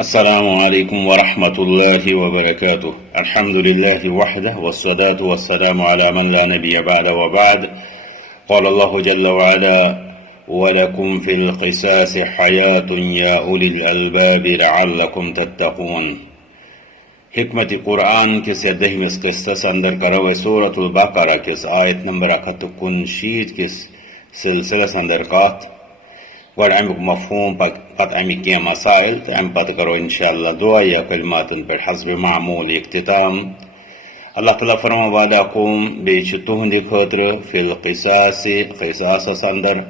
السلام علیکم ورحمۃ اللہ وبرکاتہ الحمد للہ وحدہ والصلاة والسلام على من لا نبی بعد وبعد قال اللہ جل وعلا وَلَكُمْ فِي الْقِصَاصِ حَيَاةٌ يَا أُولِي الْأَلْبَابِ لَعَلَّكُمْ تَتَّقُونَ حکمت قرآن کس دہمس قصص اندر کرو سورۃ البقرہ کس آیت نمبر 165 کس سلسلس اندر کات گوڑ امیک مفہوم پتہ امیک کینٛہہ مسائل تو ام پتہ کرو انشاءاللہ دعا یا کلماتن پر حسب معمول اختتام. اللہ تعالیٰ فرما وَلَكُمْ بیچ تہندِ خاطر فی القصاص قصاصس اندر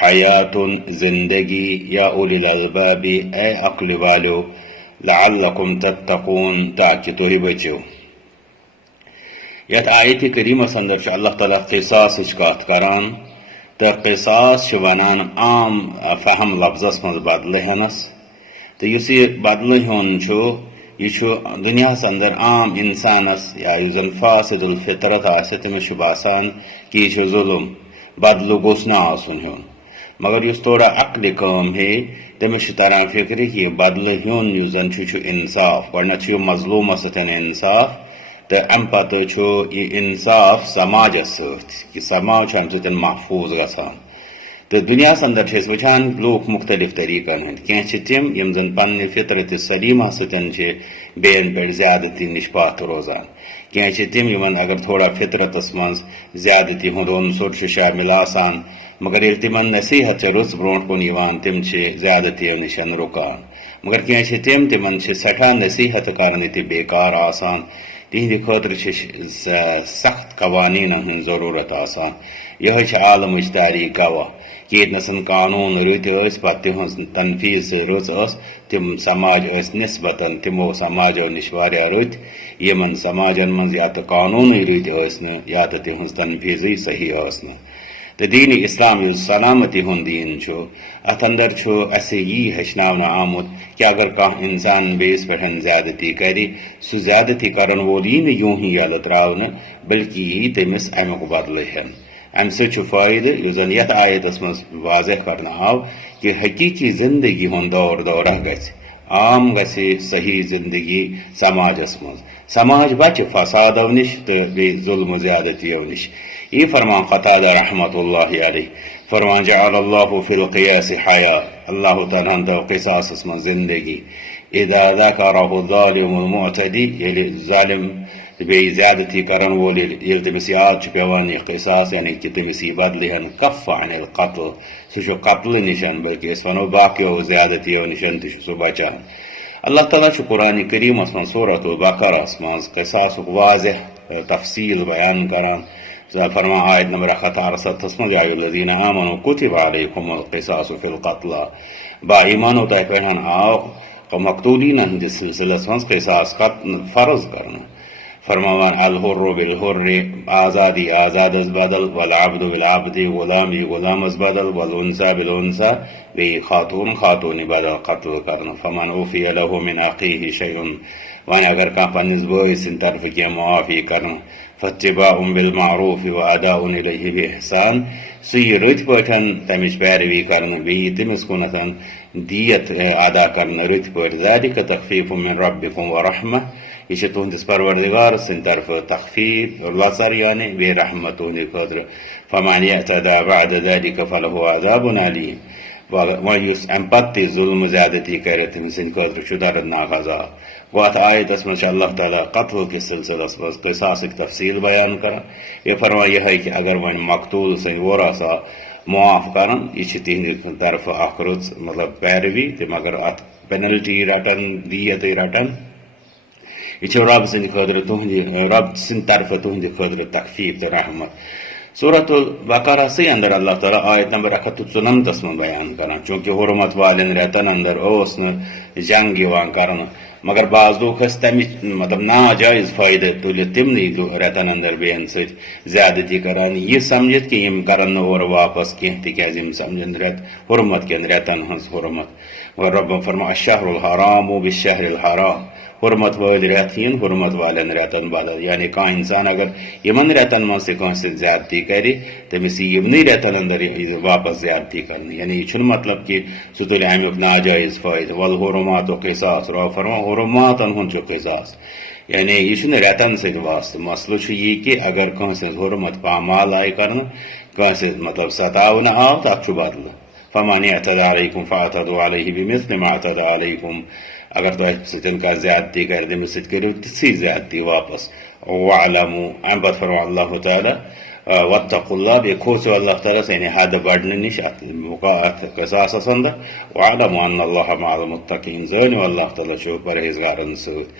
حیاتن زندگی یا اولی الالباب اے عقل والو لعلکم تتقون تاکہ تُہۍ بچو. یت آیت کریمس اندر اللہ تعالیٰ قصاص کت کران تو قصاص ونان عام فہم لفظس من بدلہ ہنس تو اس یہ بدلہ ہون یہ دنیاس اندر عام انسانس یا زن فاسد الفطرت آسہ تمس باسان کہ یہ ظلم بدلہ گوس نا آسن ہون، مگر اس تھوڑا عقل کام ہے تمس تران فکر کہ یہ بدلہ ہون اس زن انصاف گۄڈنیتھ مظلوم ستن انصاف تو ام پتہ یہ انصاف سماجس ست سماج ام سن محفوظ گژھان. تو دنیاس اندر وچھان لوگ مختلف طریقن ہند کی تم یم زن پنہ فطرت سلیمہ ستن بین پہ زیادتی نش پاتھ روزان، کی تم یمن اگر تھوڑا فطرتس من زیادتی ہند عنصر شامل آسان مگر یل تمن نصیحت رٕژ برونٛٹھ کُن یوان تم زیادتی نش رکان، مگر کی تمن سٹھاہ نصیحت کرنے تہ بیکار آسان، تہندِ خاطر سخت قوانین ہن ضرورت آسان. یہ عالمچ تاریخ گواہ کہ یتنسن قانون رٕتۍ پتہ تہذ تنفیذ رٕژ تم سماج نسبتاً تمو سماجو نش واریاہ رٕتۍ یمن سماجن من یا تو قانون رٕتۍ یا تو تہذ تنفیذی صحیح تو دین اسلام یُس سلامتی ہند دین ات اندر اسہ یہ ہچناونہ آمت کہ اگر کانٛہہ انسان بیس پہ زیادتی کر سہ زیادتی کرن وول یہ نہ یوں ہی یلہ تراونہ بلکہ یہ تمس امیک بدلہ ہن. ام سۭتۍ فٲیدٕ یُس زن یتھ آیتس مز واضح کرنا آو کہ حقیقی زندگی ہند دورہ گژھِ عام گژھِ صحیح زندگی سماجس مز، سماج بچہ فسادو نش تو بیٚیہِ ظلم زیادتیو نش. یہ فرمان قتادہ رحمۃ اللہ علیہ فرمان جعل اللہ فی القیاس حیاء، اللہ تعالیٰ تو قصاصس من زندگی اذا ذکرہ الظالم المعتدی ییٚلہِ ظالم بیٚیہِ زیادتی کرن وول ییٚلہِ تٔمِس یاد چھُ پیوان یہ قصاص یعنی کہ تٔمِس یی بدلہِ ہن کف عن القتل سُہ چھُ قتلہٕ نشن بلکہ أسۍ ونو باقیو زیادتیو نشن تہِ چھُ سُہ بچان. اللہ تعالیٰ چھُ قرآن کریمس من سورۃ البقرہس من قصاصُک واضح تفصیل بیان کران. فرما آیت نمبر 168 من یا الذین آمنوا کتب علیکم القصاص فی القتلى با ایمانو تہ پہ آو مقتولین ہندس سلسلس من قصاص فرض کرنا. فرماوان الحر بالحر آزادی آزادس بدل والعبد بالعبد غلامی غلامس بدل والانثى بالانثى بی خاتون خاتونی بدل قتل کرنا. فمن اوفی له من اخیہ شیء وان اگر کان پنس بٲے سٕنٛدِ طرفہٕ کینٛہہ معافی کرنا فاتباع بالمعروف واداء الیہ باحسان سُہ یی رٕتۍ پٲٹھۍ تمِچ پیروی کرنہٕ بیٚیہِ تٔمِس کُنتھ دیت ادا کرنہٕ رٕتۍ پٲٹھۍ. ذلک تخفیف من ربکم ورحمہ یہ تہندس پروردگار سٕنٛدِ طرفہٕ تخفیف لژر یعنی بے رحمت تہندِ خٲطرٕ. فمن یعتدی بعد ذلک فلہ عذاب علیم وۄنۍ یُس امہِ پتہٕ تہِ ظلم زیادتی کرِ تٔمۍ سٕنٛدِ خٲطرٕ چھُ دردناک عذاب. گوٚو اتھ آیتس منٛز چھُ اللہ تعالیٰ قتل کِس سلسلس منٛز قصاصٕکۍ تفصیل بیان کران. یہ فرمان یِہے کہ اگر وۄنۍ مقتوٗل سٕنٛدۍ وور آسا معاف کران یہ چھِ تہندِ طرفہٕ اکھ رٕژ مطلب پیروی تِم اگر اتھ پینلٹی رٹن دیتٕے رٹن یہ چھُ رب سٕنٛدِ خٲطرٕ تُہنٛدِ رب سٕنٛدِ طرفہٕ تُہنٛدِ خٲطرٕ تخفیف تہٕ رحمت. سورۃ البقرہ سے اندر اللہ تعالیٰ آیت نمبر 194 من بیان کران چونکہ حرمت والن ریتن اندر اوس نہٕ جنگ یوان کرنہٕ مگر بعض لوگ تمچ مطلب ناجائز فائدہ تُلِتھ تمنٕے ریتن اندر بیٚین سۭتۍ زیادتی کران یہ سمجھتھ کہ یم کرن نہٕ اورٕ واپس کینٛہہ تِکیازِ یم سمجھن حرمت کٮ۪ن ریتن ہٕنٛز حرمت. رب فرما الشہر الحرام بالشہر الحرام حرمت وٲلۍ رٮ۪تھ یِن حرمت والٮ۪ن رٮ۪تن بدل، یعنی کانٛہہ اِنسان اگر یِمن رٮ۪تن منٛز تہِ کٲنٛسہِ سۭتۍ زیادتی کرِ تٔمِس یی یِمنٕے رٮ۪تن انٛدر واپس زیادتی کرنہٕ، یعنی یہِ چھُنہٕ مطلب کہِ سُہ تُلہِ امیُک ناجٲیز فٲیدٕ. والحرمات قصاص، رۄب فرماوان حرماتن ہُنٛد چھُ قصاص، یعنی یہِ چھُنہٕ رٮ۪تن سۭتۍ واسطہٕ. مسلہٕ چھُ یی کہِ اگر کٲنٛسہِ ہٕنٛز حرمت پامال آیہِ کرنہٕ، کٲنٛسہِ مطلب ستاونہٕ آو، تتھ چھُ بدلہٕ. فمن اعتدى عليكم فاعتدوا عليه بمثل ما اعتدى عليكم، اگر تۄہہِ سۭتۍ کانٛہہ زیادتی کرِ تٔمِس سۭتۍ کٔرِو تِژھٕے زیادتی واپس. واعلموا، امہِ پتہٕ فرماو اللہ تعالیٰ واتقوا اللہ، بیٚیہِ کھوژِو اللہ تعالیٰ یعنی حد بڑنہٕ نِش اتھ قصاصس انٛدر. واعلموا ان اللہ مع المتقین، زٲنِو اللہ تعالیٰ چھُ پرہیزگارن سۭتۍ.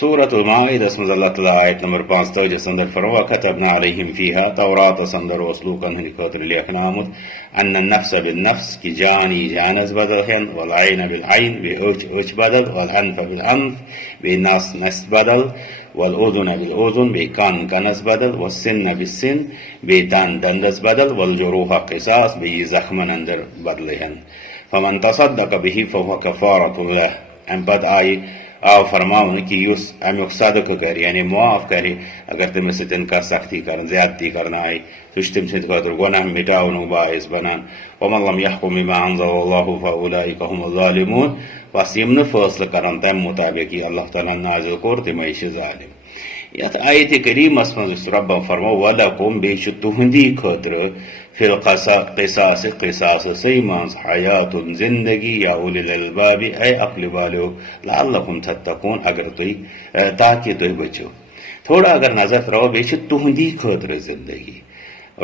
سورۃ المائدس منٛز اللہ تعالیٰ آیت نمبر 45 انٛدر فرماو وكتبنا عليهم فيها، توراتس انٛدر اوس لوٗکن ہٕنٛدِ خٲطرٕ لیکھنہٕ آمُت ان النفس بالنفس، کہِ جان یی جانس بدل ہٮ۪ن، والعین بالعین، بیٚیہِ أچھ بدل، والانف بالانف، بیٚیہِ نس نسہِ بدل، والاذن بالاذن، بیٚیہِ کن کنس بدل، والسن بالسن، بیٚیہِ دند دندس بدل، والجروح قصاص، بیٚیہِ یی زخمن انٛدر بدلہٕ ہٮ۪ن. فمن تصدق به فهو كفارة له، امہِ پتہٕ آو فرماونہٕ کہِ یُس امیُک صدقہٕ کرِ یعنی معاف کرِ اگر تٔمِس سۭتۍ کانٛہہ سختی کرن زیادتی کرنہٕ آیہِ، سُہ چھُ تٔمۍ سٕنٛدِ خٲطرٕ گۄناہ مٹاونُک باعث بنان. ومن لم يحكم بما انزل الله فاولئك هم الظالمون، بس یِم نہٕ فٲصلہٕ کرن تمہِ مطابق یہِ اللہ تعالیٰ نازل کوٚر تِمے چھِ ظالم. یتھ آیتِ کریٖمس منٛز یُس رۄبن فرموو ولکم، بیٚیہِ چھُ تُہنٛدی خٲطرٕ فی القصاص قصاصسٕے منٛز حیاتُن زندگی یا اولی الالباب اے عقلِ والیو لعلکم تتقون، اگر تُہۍ تاکہِ تُہۍ بٔچِو. تھوڑا اگر نظر تراوو بیٚیہِ چھِ تُہنٛدی خٲطرٕ زندگی.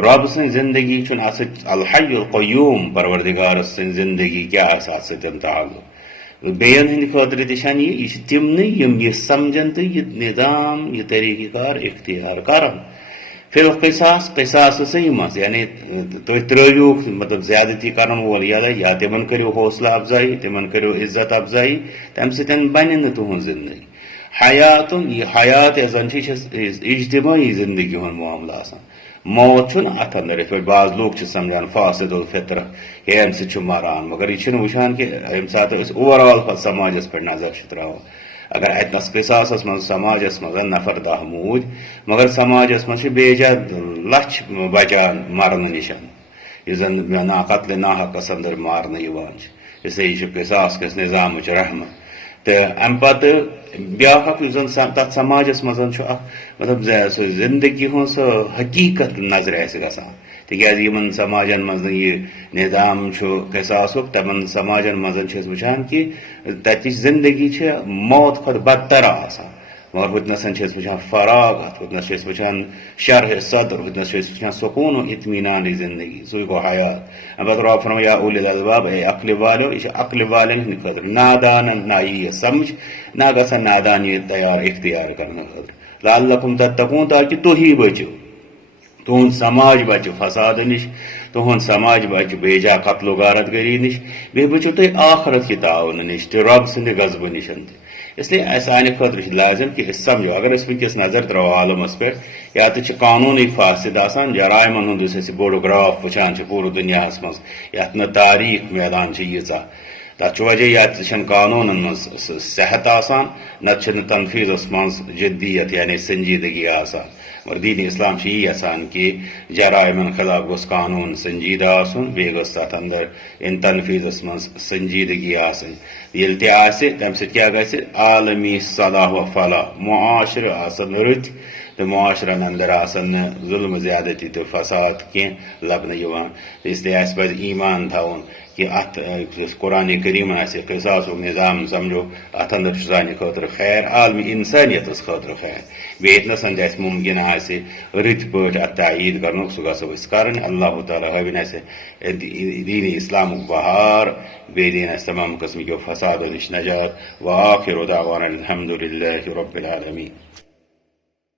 رۄب سٕنٛز زندگی چھُنہٕ اَتھ سۭتۍ الحی القیوٗم پروردگارس سٕنٛز زندگی کیٛاہ آسہِ اَتھ سۭتۍ تعلق. بیٚین ہٕنٛدِ خٲطرٕ تہِ چھنہٕ یہِ چھِ تِمنٕے یِم یہِ سمجھن تہٕ یہِ نظام یہِ طریٖقہٕ کار اختیار کرن. فی القصاص قصاصسٕے منٛز یعنی تُہۍ ترٲوِو مطلب زیادتی کرن وول یلے، یا تِمن کٔرِو حوصلہٕ افزٲیی، تِمن کٔرِو عزت افزٲیی، تمہِ سۭتۍ بنہِ نہٕ تُہنٛز زندگی. حیاتُن، یہِ حیات یۄس زن چھِ یہِ چھِ اجتمٲعی زندگی ہُنٛد معاملہٕ آسان. موت چھُنہٕ اتھ انٛدر یِتھ پٲٹھۍ بعض لوٗکھ چھِ سمجھان فاسد الفطرہ، ہے امہِ سۭتۍ چھُ مران، مگر یہِ چھِنہٕ وٕچھان کہِ ییٚمہِ ساتہٕ أسۍ اوور آل پتہٕ سماجس پٮ۪ٹھ نظر چھِ تراوان. اگر اتنس قصاصس منٛز سماجس منٛز نفر 10 موٗدۍ، مگر سماجس منٛز چھِ بیجاد لچھ بچان مرنہٕ نِش، یُس زن قتلِ ناحقس انٛدر مارنہٕ یِوان چھِ. اسلیے یہِ چھُ قصاص کِس نظامٕچ رحمت. تہٕ امہِ پتہٕ بیٛاکھ اکھ یُس زن تتھ سماجس منٛز چھُ اکھ مطلب سُہ زندگی ہُنٛد سُہ حقیٖقت نظرِ اسہِ گژھان، تِکیٛازِ یِمن سماجن منٛز نہٕ یہِ نظام چھُ قصاصُک، تِمن سماجن منٛز چھِ أسۍ وٕچھان کہِ تتِچ زندگی چھِ موت کھۄتہٕ بدتر آسان. مگر ہُتنس چھِ أسۍ وٕچھان فراغت، ہُتنس چھِ أسۍ وٕچھان شرح صدر، ہُتنس چھِ أسۍ وٕچھان سکوٗن و اطمینانٕچ زندگی، سُے گوٚو حیات. امہِ پتہٕ رۄب فرماوان یا اولی الالباب اے عقلِ والیو، یہِ چھِ عقلِ والٮ۪ن ہٕنٛدِ خٲطرٕ. نادانن نہ یی یہِ سمجھ، نہ گژھن نادانی تیار اختیار کرنہٕ خٲطرٕ. لعلکم تتقون، تاکہِ تُہی بٔچِو، تُہُنٛد سماج بچہِ فسادٕ نِش، تُہُنٛد سماج بچہِ بیجا قتل و غارت گری نِش، بیٚیہِ بٔچِو تُہۍ آخرت کہِ تعاوُنہٕ نِش تہِ، رۄب سٕنٛدِ غضبہٕ نِش تہِ. اسلیے سانہِ خٲطرٕ چھُ لازم کہِ أسۍ سمجھو. اگر أسۍ وٕنکیٚس نظر تراوو عالمس پٮ۪ٹھ، یا تہِ چھِ قانوٗنٕے فاسد آسان، جرایمن ہُنٛد یُس أسۍ بوٚڑ گراف وٕچھان چھِ پوٗرٕ دُنیاہس منٛز، یتھ نہٕ تاریٖخ میلان چھِ ییٖژاہ. تتھ چھُ وجہ یا تہِ چھنہٕ قانوٗنن منٛز صحت آسان، نتہٕ چھنہٕ تنفیٖذس منٛز جدیت یعنی سنجیدگی آسان. مگر دین اسلام چھِ یی یژھان کہِ جرایمن خلاف گوٚژھ قانوٗن سنجیدہ آسُن، بیٚیہِ گٔژھ تتھ انٛدر تنفیٖذس منٛز سنجیدگی آسٕنۍ. ییٚلہِ تہِ آسہِ تمہِ سۭتۍ کیٛاہ گژھِ؟ عالمی صلاح و فلاح، معاشرٕ آسن رٕتۍ تہٕ معاشرن انٛدر آسن نہٕ ظُلمہٕ زیادتی تہٕ فساد کینٛہہ لبنہٕ یِوان. اسلیے اَسہِ پزِ ایمان تھاوُن کہِ اتھ یُس قرآنِ کریٖمن آسہِ قصاصُک نظام سمجھو، اتھ انٛدر چھُ سانہِ خٲطرٕ خیر، عالمی انسٲنیتس خٲطرٕ خیر. بیٚیہِ ییٚتنس تہِ اَسہِ مُمکِن آسہِ رٕتۍ پٲٹھۍ اتھ تایید کرنُک، سُہ گژھو أسۍ کرٕنۍ. اللہ تعالیٰ ہٲوِنۍ اَسہِ دیٖنِ اسلامُک بہار، بیٚیہِ دِیِن اَسہِ تمام قٕسمٕکیو فسادو نِش نجات. وآخر دعوانا الحمد للہ رب العالمین.